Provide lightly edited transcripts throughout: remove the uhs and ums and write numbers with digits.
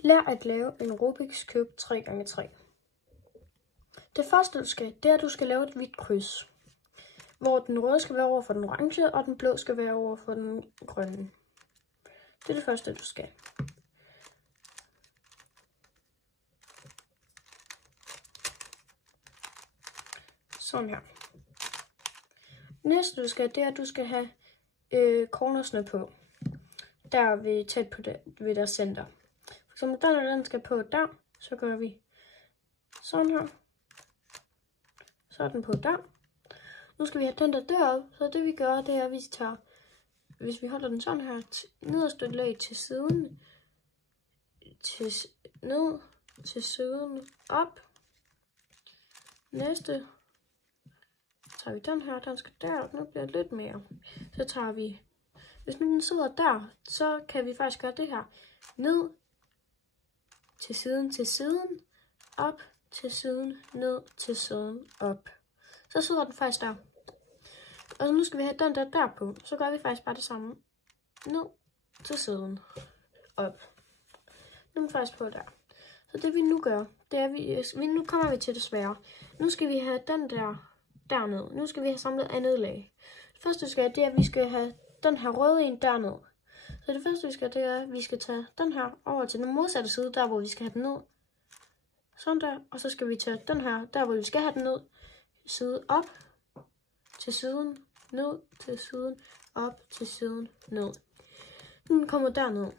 Lær at lave en Rubiks Cube 3x3. Det første du skal, det er, at du skal lave et hvidt kryds, hvor den røde skal være over for den orange, og den blå skal være over for den grønne. Det er det første, du skal. Sådan her. Næste du skal, det er, at du skal have cornersne på. Der ved tæt på ved deres center. For eksempel den skal på der, så gør vi sådan her. Så er den på der. Nu skal vi have den der deroppe, så det vi gør, det er, at vi tager, hvis vi holder den sådan her, nederste lag til siden, ned til siden, op. Næste tager vi den her, den skal derop, nu bliver det lidt mere. Så tager vi, hvis nu den sidder der, så kan vi faktisk gøre det her. Ned til siden, op til siden, ned til siden, op. Så sidder den faktisk der. Og så nu skal vi have den der på, så gør vi faktisk bare det samme. Ned til siden, op. Nu er den faktisk på der. Så det vi nu gør, det er, nu kommer vi til det svære. Nu skal vi have den der derned. Nu skal vi have samlet andet lag. Det første vi skal have, det er, at vi skal have den her røde en derned. Så det første vi skal, det er, at vi skal tage den her over til den modsatte side, der hvor vi skal have den ned. Sådan der. Og så skal vi tage den her, der hvor vi skal have den ned. Side op til siden, ned til siden, op til siden, ned. Den kommer derned.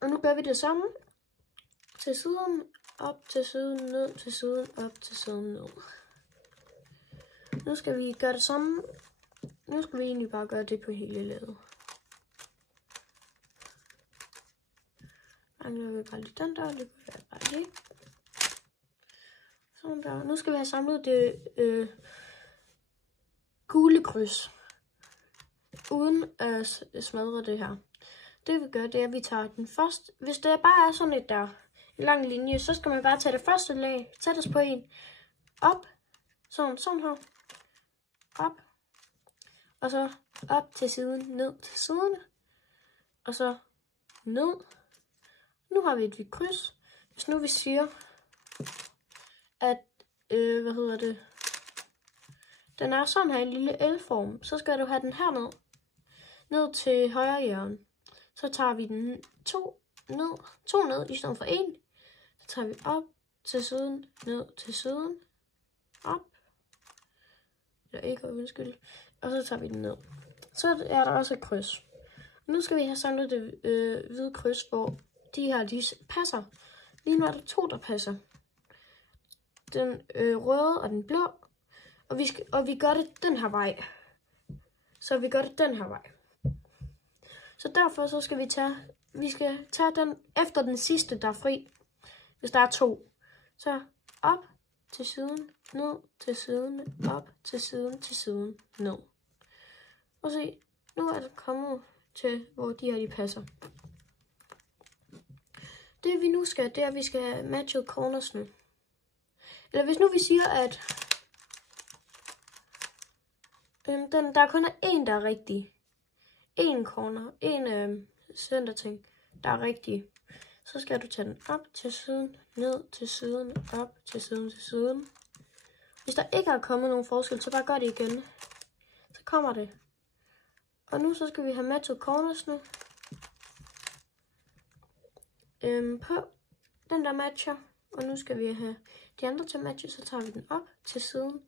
Og nu gør vi det samme. Til siden, op til siden, ned til siden, op til siden, ned. Nu skal vi gøre det samme. Nu skal vi egentlig bare gøre det på hele laget. Nu vil vi bare lige den der, det vil jeg bare lige. Sådan der. Nu skal vi have samlet det gule kryds. Uden at smadre det her. Det vi gør, det er, at vi tager den første. Hvis det bare er sådan et der, en lang linje, så skal man bare tage det første lag, tættest på en, op, sådan her, op, og så op til siden, ned til siden, og så ned. Nu har vi et hvidt kryds. Hvis nu vi siger, at, den er sådan her, en lille L-form, så skal du have den her ned til højre hjørne. Så tager vi den to ned i stedet for en. Så tager vi op til siden, ned til siden, op. Eller ikke, undskyld. Og så tager vi den ned. Så er der også et kryds. Nu skal vi have samlet det hvide kryds, hvor de her, de passer. Lige nu er der to, der passer. Den røde og den blå. Og vi gør det den her vej. Så vi gør det den her vej. Så derfor så skal vi skal tage den efter den sidste, der er fri. Hvis der er to. Så op til siden, ned til siden, op til siden, ned. Og se, nu er det kommet til, hvor de her de passer. Det vi nu skal, det er, at vi skal have matchet cornersne. Eller hvis nu vi siger, at der kun er en, der er rigtig. En corner, en centerting, der er rigtig. Så skal du tage den op til siden, ned til siden, op til siden. Hvis der ikke er kommet nogen forskel, så bare gør det igen. Så kommer det. Og nu så skal vi have matchet cornersne. På den der matcher. Og nu skal vi have de andre til matche, så tager vi den op til siden,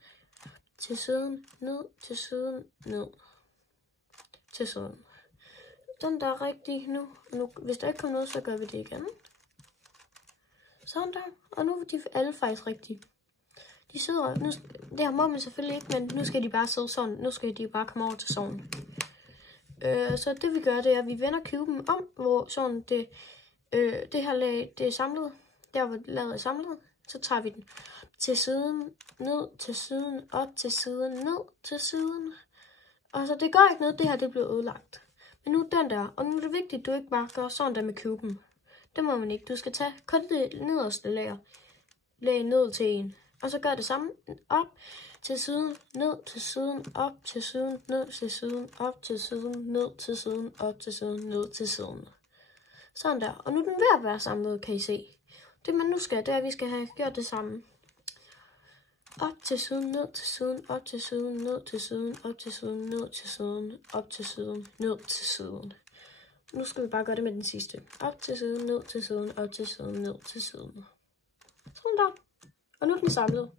ned til siden, ned til siden. Den der er rigtig nu. Hvis der ikke kommer noget, så gør vi det igen. Sådan der. Og nu er de alle faktisk rigtige. De sidder, nu, det her må man selvfølgelig ikke, men nu skal de bare sidde sådan. Nu skal de bare komme over til sådan. Så det vi gør, det er, at vi vender kuben om, hvor sådan det her lag, det er samlet. Der hvor laget er samlet, så tager vi den til siden, ned til siden, op til siden, ned til siden. Og så det gør ikke noget, det her det bliver ødelagt. Men nu den der, og nu er det vigtigt, at du ikke bare gør sådan der med kuben. Det må man ikke. Du skal tage kun det nederste lag ned til en. Og så gør det samme. Op til siden, ned til siden, op til siden, ned til siden, op til siden, ned til siden, op til siden, ned til siden. Sådan der. Og nu er den ved at være samlet, kan I se. Det man nu skal, det er, at vi skal have gjort det samme. Op til siden, ned til siden, op til siden, ned til siden, op til siden, ned til siden, op til siden, ned til siden. Nu skal vi bare gøre det med den sidste. Op til siden, ned til siden, op til siden, ned til siden. Sådan der. Og nu er den samlet.